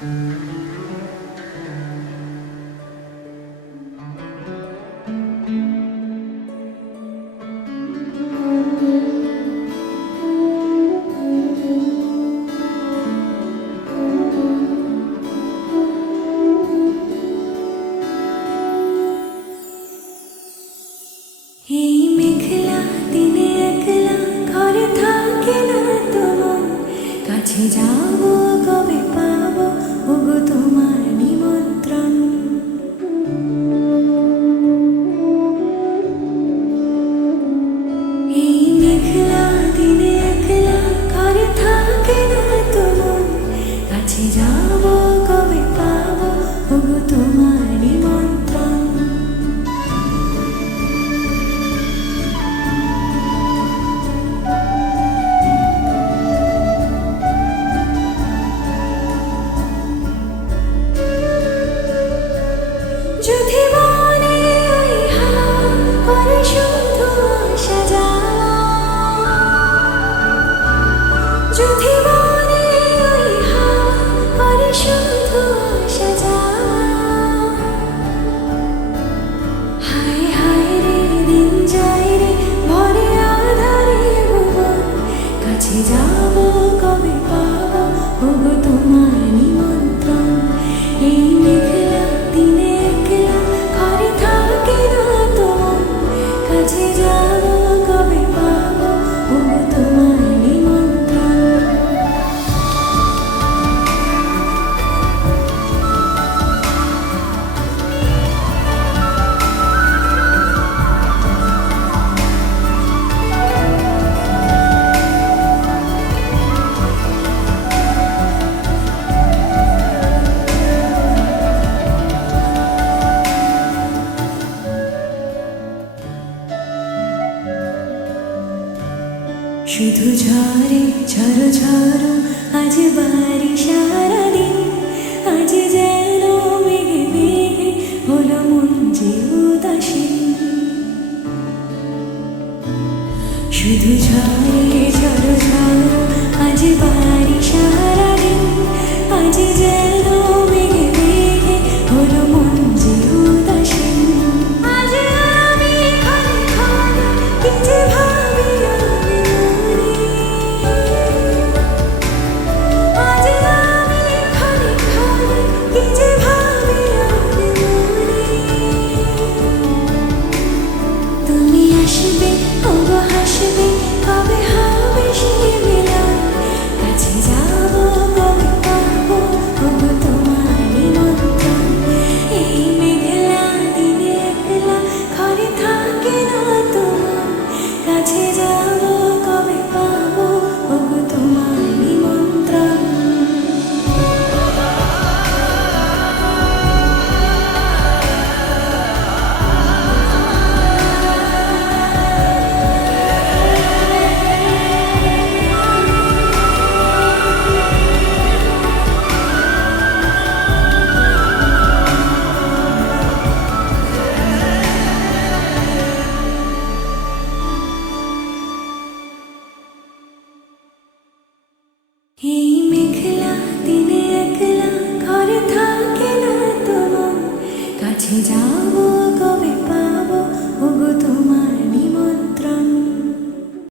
এই মেঘলা দিনে একলা ঘরে থাকে না তো মন, কাছে যাবো কবে পাবো ওগো তোমার নিমন্ত্রণ। এই মেঘলা দিনে একলা ঘরে থাকে না তো মন, কাছে যাবো কবে পাবো ওগো তোমার নিমন্ত্রণ। যদি মনে ওই হাওয়া করে শুধু আসা যাওয়া, যদি মনে ওই হাওয়া করে শুধু আসা যাওয়া, হায় হায় রে দিন যায় রে ভরে আধারে ভুবন, কাছে যাবো কবে পাবো ওগো তোমার নিমন্ত্রণ। এই মেঘলা দিনে একলা ঘরে থাকে না তো মন, কাছে যাবো কবে পাবো ওগো তোমার নিমন্ত্রণ। শুধু ঝরে ঝড়ো ঝড়ো আজ বাড়ি সারাদিন, আজ যেন মেঘে মেঘে হলো মন যে উদাসীন। শুধু ঝরে ঝড়ো ঝড়ো আজ বাড়ি সারাদিন, আজ যেন মেঘে মেঘে হলো মন যে উদাসীন। আজ আমি ক্ষণে ক্ষণে কি যে ভাবি কবে হবে সে মিলন, কাছে যাবো কবে পাবো ওগো তোমার নিমন্ত্রণ। এই মেঘলা দিনে একলা ঘরে থাকে না তো মন, কাছে যাবো কবে পাবো ওগো তোমার নিমন্ত্রণ। এই মেঘলা দিনে একলা ঘরে থাকে না তো মন, কাছে যা